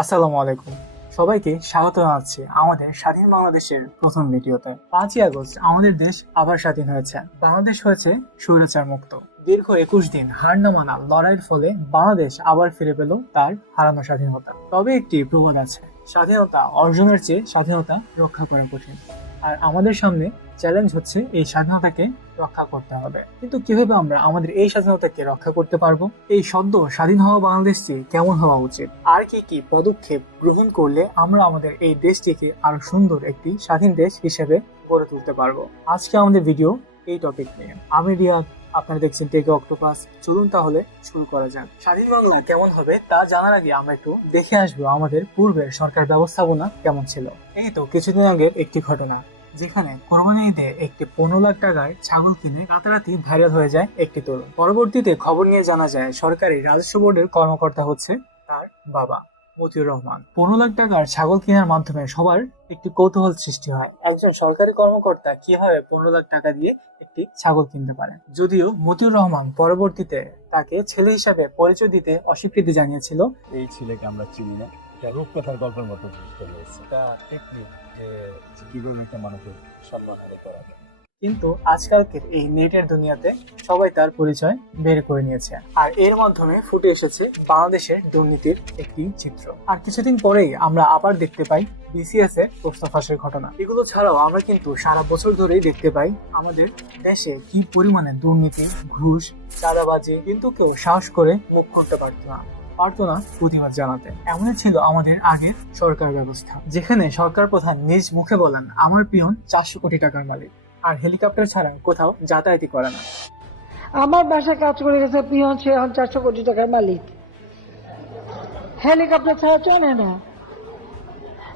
আসসালামু আলাইকুম। সবাইকে স্বাগত জানাচ্ছি আমাদের স্বাধীন বাংলাদেশের প্রথম ভিডিওতে। 5ই আগস্ট আমাদের দেশ আবার স্বাধীন হয়েছে। বাংলাদেশ হয়েছে স্বৈরাচার মুক্ত। দীর্ঘ 21 দিন হার না মানা লড়াইয়ের ফলে বাংলাদেশ আবার ফিরে পেল তার হারানো স্বাধীনতা। তবে একটি প্রবাদ আছে, স্বাধীনতা অর্জনের চেয়ে স্বাধীনতা রক্ষা করা কঠিন। আর আমাদের সামনে চ্যালেঞ্জ হচ্ছে এই স্বাধীনতাকে রক্ষা করতে হবে। কিন্তু কিভাবে আমরা আমাদের এই স্বাধীনতাকে রক্ষা করতে পারবো? এই সদ্য স্বাধীন হওয়া বাংলাদেশটি কেমন হওয়া উচিত? আর কি কি পদক্ষেপ গ্রহণ করলে আমরা আমাদের এই দেশটিকে আরো সুন্দর একটি স্বাধীন দেশ হিসেবে গড়ে তুলতে পারবো? আজকে আমাদের ভিডিও এই টপিক নিয়ে। আমি রিয়াদ, আপনারা দেখছেন টেকে অক্টোপাস। চলুন তাহলে শুরু করা যাক। স্বাধীন বাংলা কেমন হবে তা জানার আগে আমরা একটু দেখে আসবো আমাদের পূর্বের সরকার ব্যবস্থাপনা কেমন ছিল। এই তো কিছুদিন আগের একটি ঘটনা, যেখানে কোরবানি ঈদে একটি 15 লাখ টাকায় ছাগল কিনে রাতারাতি ভাইরাল হয়ে যায় একটি তরুণ। পরবর্তীতে খবর নিয়ে জানা যায় সরকারি রাজস্ব বোর্ডের কর্মকর্তা হচ্ছে তার বাবা মতিউর রহমান। 15 লাখ টাকার ছাগল কেনার মাধ্যমে সবার একটি কৌতূহল সৃষ্টি হয়, একজন সরকারি কর্মকর্তা কিভাবে 15 লাখ টাকা দিয়ে একটি ছাগল কিনতে পারেন। যদিও মতিউর রহমান পরবর্তীতে তাকে ছেলে হিসাবে পরিচয় দিতে অস্বীকৃতি জানিয়েছিল। এই ছেলেকে আমরা চিনি না, এটা রূপকথার গল্পের মতো বুঝতে হয়েছে। এটা টেকনিক যে কিভাবে একটা মানুষের সম্মান হানি করা যায়। কিন্তু আজকালকের এই নেটের দুনিয়াতে সবাই তার পরিচয় বের করে নিয়েছে, আর এর মাধ্যমে ফুটে এসেছে বাংলাদেশের দুর্নীতির একটি চিত্র। আর কিছুদিন পরেই আমরা আবার দেখতে পাই বিসিএস এর প্রশ্ন ফাঁসের ঘটনা। এগুলো ছাড়াও আমরা কিন্তু সারা বছর ধরেই দেখতে পাই আমাদের দেশে কি পরিমাণে দুর্নীতি, ঘুষ, চাঁদাবাজি, কিন্তু কেউ সাহস করে মুখ খুলতে পারতো না প্রতিবাদ জানাতে। এমনই ছিল আমাদের আগের সরকার ব্যবস্থা, যেখানে সরকার প্রধান নিজ মুখে বলেন আমার পিয়ন 400 কোটি টাকার মালিক, আর হেলিকপ্টার ছাড়া কোথাও যাতায়াতই করে না। আমার বাসায় কাজ করে গেছে পিয়ন, সে এখন 400 কোটি টাকার মালিক, হেলিকপ্টার ছাড়া চলে না।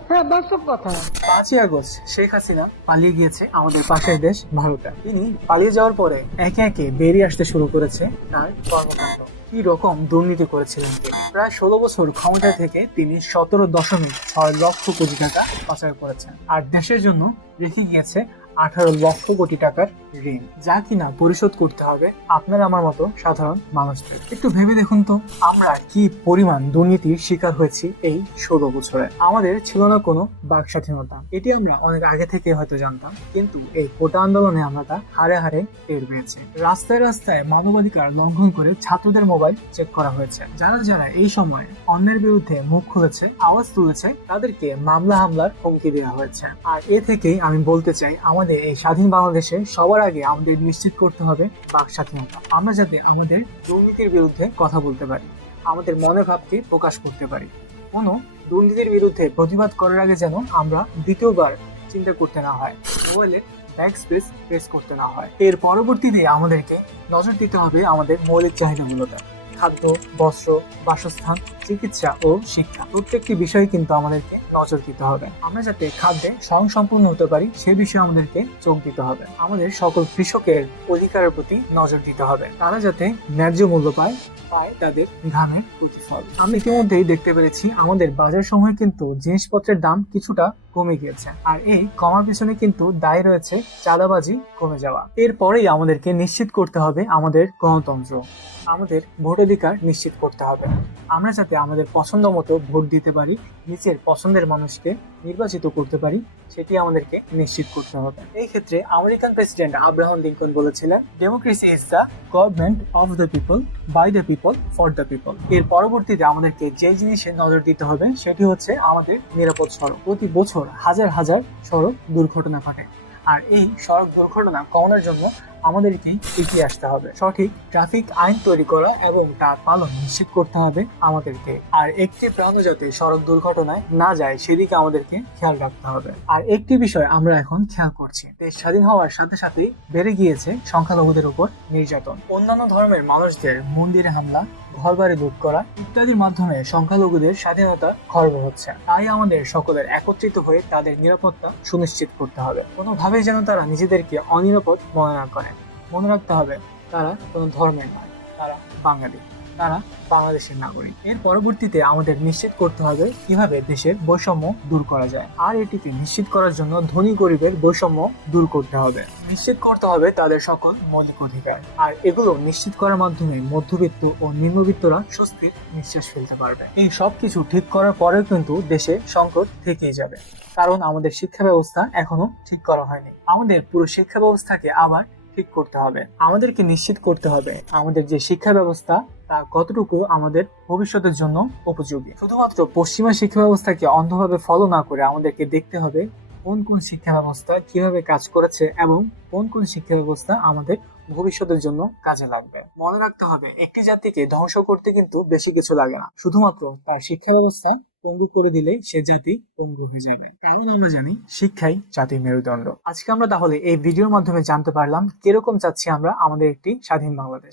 হ্যাঁ, বাস্তব কথা। 5ই আগস্ট শেখ হাসিনা পালিয়ে গিয়েছে আমাদের পাশের দেশ ভারতে। তিনি পালিয়ে যাওয়ার পরে একে একে বেরিয়ে আসতে শুরু করেছে তার কর্মকাণ্ড। কি রকম দুর্নীতি করেছিলেন তিনি। প্রায় 16 বছর ক্ষমতা থেকে তিনি 17.6 লক্ষ কোটি টাকা পাচার করেছেন, আর দেশের জন্য রেখে গিয়েছে 18 লক্ষ কোটি টাকার ঋণ, যা কিনা পরিশোধ করতে হবে আপনার আমার মতো সাধারণ মানুষদের। একটু ভেবে দেখুন তো, আমরা কি পরিমাণ দুর্নীতির শিকার হয়েছি এই 16 বছরে। আমাদের ছিল না কোনো বাক স্বাধীনতা, এটি আমরা অনেক আগে থেকে হয়তো জানতাম, কিন্তু এই কোটা আন্দোলনে আমরা তা হারে হারে টের পেয়েছি। রাস্তায় রাস্তায় মানবাধিকার লঙ্ঘন করে ছাত্রদের মোবাইল চেক করা হয়েছে। যারা যারা এই সময় অন্যের বিরুদ্ধে মুখ খুলেছে, আওয়াজ তুলেছে, তাদেরকে মামলা হামলার হুমকি দেওয়া হয়েছে। আর এ থেকেই আমি বলতে চাই, আমাদের এই স্বাধীন বাংলাদেশে সবার আগে আমাদের নিশ্চিত করতে হবে বাক স্বাধীনতা। আমরা যাতে আমাদের দুর্নীতির বিরুদ্ধে কথা বলতে পারি, আমাদের মনের ভাবকে প্রকাশ করতে পারি। কোনো দুর্নীতির বিরুদ্ধে প্রতিবাদ করার আগে যেন আমরা দ্বিতীয়বার চিন্তা করতে না হয়, মোবাইলে ব্যাক স্পেস প্রেস করতে না হয়। এর পরবর্তীতে আমাদেরকে নজর দিতে হবে আমাদের মৌলিক চাহিদাগুলোতে। খাদ্য, বস্ত্র, বাসস্থান, চিকিৎসা ও শিক্ষা, প্রত্যেকটি বিষয়ে কিন্তু আমাদেরকে নজর দিতে হবে। আমরা যাতে খাদ্যে স্বয়ংসম্পূর্ণ হতে পারি সে বিষয়ে আমাদেরকে চোখ দিতে হবে। আমাদের সকল কৃষকের অধিকারের প্রতি নজর দিতে হবে, তারা যাতে ন্যায্য মূল্য পায় তাদের ঘামের প্রতিফল। আমি ইতিমধ্যেই দেখতে পেরেছি আমাদের বাজার সমূহে কিন্তু জিনিসপত্রের দাম কিছুটা কমে গিয়েছে, আর এই কমার পিছনে কিন্তু দায়ী রয়েছে চাঁদাবাজি কমে যাওয়া। এরপরেই আমাদেরকে নিশ্চিত করতে হবে আমাদের গণতন্ত্র, আমাদের ভোটাধিকার নিশ্চিত করতে হবে। আমরা যাতে আমাদের পছন্দ মতো ভোট দিতে পারি, নিজের পছন্দের মানুষকে নির্বাচিত করতে পারি, সেটি আমাদেরকে নিশ্চিত করতে হবে। এই ক্ষেত্রে আমেরিকান প্রেসিডেন্ট আব্রাহাম লিঙ্কন বলেছিলেন, democracy is the government of the people, by the people, for the people. এর পরবর্তীতে আমাদেরকে যে জিনিসে নজর দিতে হবে সেটি হচ্ছে আমাদের নিরাপদ সড়ক। প্রতি বছর হাজার হাজার সড়ক দুর্ঘটনা ঘটে, আর এই সড়ক দুর্ঘটনা কমানোর জন্য আমাদেরকে এগিয়ে আসতে হবে। সঠিক ট্রাফিক আইন তৈরি করা এবং তার পালন নিশ্চিত করতে হবে আমাদেরকে। আর একটি প্রাণও যাতে সড়ক দুর্ঘটনায় না যায় সেদিকে আমাদেরকে খেয়াল রাখতে হবে। আর একটি বিষয় আমরা এখন খেয়াল করছি, দেশ স্বাধীন হওয়ার সাথে সাথেই বেড়ে গিয়েছে সংখ্যালঘুদের উপর নির্যাতন। অন্যান্য ধর্মের মানুষদের মন্দিরে হামলা, ঘরবাড়ি লুট করা ইত্যাদির মাধ্যমে সংখ্যালঘুদের স্বাধীনতা খর্ব হচ্ছে। তাই আমাদের সকলের একত্রিত হয়ে তাদের নিরাপত্তা সুনিশ্চিত করতে হবে। কোনোভাবেই যেন তারা নিজেদেরকে অনিরাপদ মনে না করে। মনে রাখতে হবে তারা কোনো ধর্মের নয়, তারা বাঙালি। তারা বাংলাদেশের নাগরিক। এর পরবর্তীতে আমাদের নিশ্চিত করতে হবে কিভাবে দেশের বৈষম্য দূর করা যায়, আর এটিকে নিশ্চিত করার জন্য ধনী গরিবের বৈষম্য দূর করতে হবে। নিশ্চিত করতে হবে তাদের সকল মৌলিক অধিকার, আর এগুলো নিশ্চিত করার মাধ্যমে মধ্যবিত্ত ও নিম্নবিত্তরা স্বস্তির নিঃশ্বাস ফেলতে পারবে। এই সবকিছু ঠিক করার পরেও কিন্তু দেশে সংকট থেকেই যাবে, কারণ আমাদের শিক্ষা ব্যবস্থা এখনো ঠিক করা হয়নি। আমাদের পুরো শিক্ষা ব্যবস্থাকে আবার ঠিক করতে হবে। আমাদেরকে নিশ্চিত করতে হবে আমাদের যে শিক্ষা ব্যবস্থা তা কতটুকু আমাদের ভবিষ্যতের জন্য উপযোগী। শুধুমাত্র পশ্চিমা শিক্ষা ব্যবস্থাকে অন্ধভাবে ফলো না করে আমাদেরকে দেখতে হবে কোন কোন শিক্ষা ব্যবস্থা কিভাবে কাজ করেছে এবং কোন কোন শিক্ষা ব্যবস্থা আমাদের ভবিষ্যতের জন্য কাজে লাগবে। মনে রাখতে হবে একটি জাতিকে ধ্বংস করতে কিন্তু বেশি কিছু লাগে না, শুধুমাত্র তার শিক্ষা ব্যবস্থা পঙ্গু করে দিলে সে জাতি পঙ্গু হয়ে যাবে। কারণ আমরা জানি শিক্ষাই জাতির মেরুদণ্ড। আজকে আমরা তাহলে এই ভিডিওর মাধ্যমে জানতে পারলাম কিরকম চাচ্ছি আমরা আমাদের একটি স্বাধীন বাংলাদেশ।